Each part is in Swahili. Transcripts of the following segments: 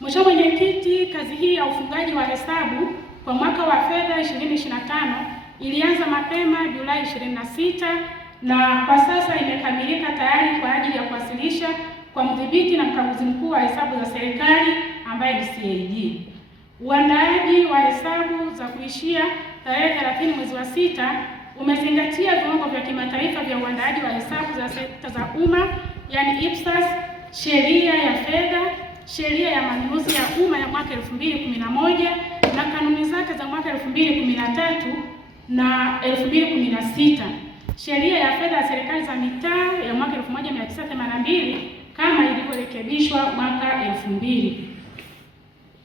Mheshimiwa Mwenyekiti, kazi hii ya ufungaji wa hesabu kwa mwaka wa fedha 2025 ilianza mapema Julai 26 na kwa sasa imekamilika tayari kwa ajili ya kuwasilisha kwa mdhibiti na mkaguzi mkuu wa hesabu za serikali ambaye ni CAG. Uandaaji wa hesabu za kuishia tarehe 30 mwezi wa 6 umezingatia viwango vya kimataifa vya uandaaji wa hesabu za sekta za umma, yani IPSAS, sheria ya fedha, sheria ya manunuzi ya umma ya mwaka 2011 na kanuni zake za mwaka 2013 na 2016, sheria ya fedha ya serikali za mitaa ya mwaka 1982 kama ilivyorekebishwa mwaka 2000.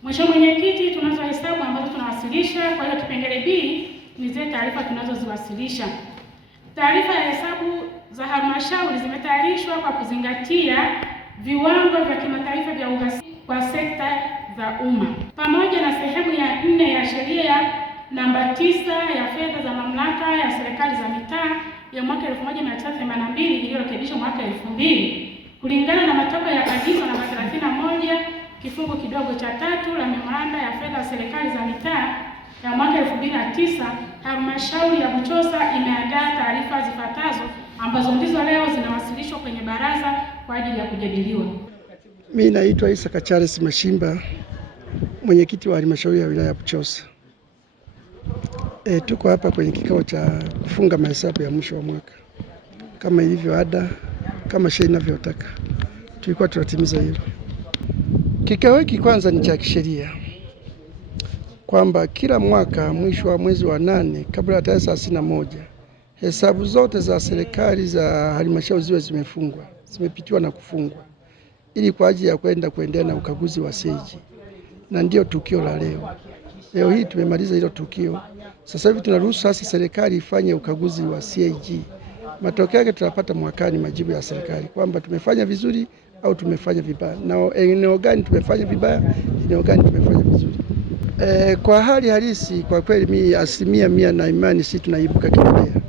Mheshimiwa Mwenyekiti, tunazo hesabu ambazo tunawasilisha. Kwa hiyo kipengele B ni zile taarifa tunazoziwasilisha. Taarifa ya hesabu za halmashauri zimetayarishwa kwa kuzingatia viwango vya kimataifa vya uhasibu kwa sekta za umma pamoja na sehemu ya 4 ya sheria namba 9 ya fedha za mamlaka ya serikali za mitaa ya mwaka 1982 iliyorekebishwa mwaka 2000 kulingana na matakwa ya agizo namba 31 kifungu kidogo cha 3 la memoranda ya fedha ya serikali za mitaa ya mwaka 2009. Halmashauri ya Buchosa imeandaa taarifa zifuatazo ambazo ndizo leo zinawasilishwa kwenye baraza kwa ajili ya kujadiliwa. Mimi naitwa Isaka Charles Mashimba, mwenyekiti wa halmashauri ya wilaya ya Buchosa. Tuko hapa kwenye kikao cha kufunga mahesabu ya mwisho wa mwaka. Kama ilivyo ada, kama sheria inavyotaka, tulikuwa tunatimiza hilo. Kikao hiki kwanza ni cha kisheria kwamba kila mwaka mwisho wa mwezi wa 8 kabla ya tarehe 31 hesabu zote za serikali za halmashauri ziwe zimefungwa, zimepitiwa na kufungwa ili kwa ajili ya kuendelea na ukaguzi wa CAG. Na ndio tukio la leo. Leo hii tumemaliza hilo tukio. Sasa hivi tunaruhusu sasa serikali ifanye ukaguzi wa CAG. Matokeo yake tutapata mwakani majibu ya serikali kwamba tumefanya vizuri au tumefanya vibaya, na eneo gani tumefanya vibaya, eneo gani tumefanya vizuri. Kwa hali halisi kwa kweli mimi 100% na imani sisi tunaibuka kidedea.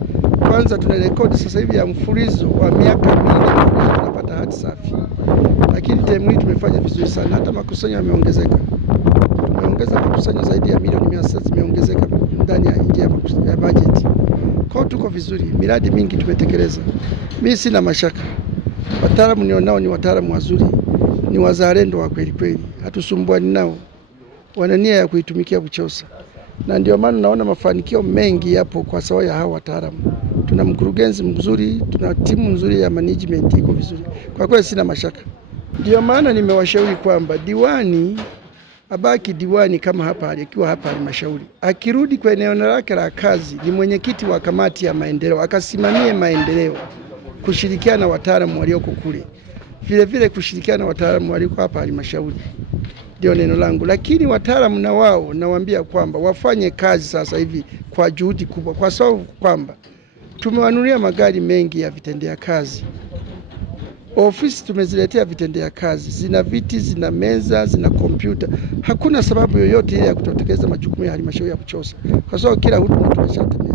Kwanza tuna rekodi sasa hivi ya mfululizo wa miaka mingi tunapata hati safi. Lakini temu hii tumefanya vizuri sana, hata makusanyo yameongezeka. Tumeongeza makusanyo zaidi ya milioni 600 zimeongezeka ndani ya nje ya bajeti. Kwa tuko vizuri, miradi mingi tumetekeleza. Mimi sina mashaka. Wataalamu nionao ni wataalamu wazuri, ni wazalendo wa kweli kweli. Hatusumbuani nao. Wana nia ya kuitumikia Buchosa. Na ndio maana naona mafanikio mengi yapo kwa sababu ya hao wataalamu. Tuna mkurugenzi mzuri, tuna timu nzuri ya management iko vizuri. Kwa kweli sina mashaka. Ndio maana nimewashauri kwamba diwani abaki diwani kama hapa akiwa hapa halmashauri. Akirudi kwa eneo lake la kazi ni mwenyekiti wa kamati ya maendeleo, akasimamie maendeleo, kushirikiana na wataalamu walioko kule. Vile vile kushirikiana na wataalamu walioko hapa halmashauri. Ndio neno langu. Lakini wataalamu na wao nawaambia kwamba wafanye kazi sasa hivi kwa juhudi kubwa, kwa sababu kwamba tumewanunulia magari mengi ya vitendea kazi. Ofisi tumeziletea vitendea kazi, zina viti, zina meza, zina kompyuta. Hakuna sababu yoyote ile ya kutotekeleza majukumu ya halmashauri ya Buchosa, kwa sababu kila huduma tumeshatekeleza.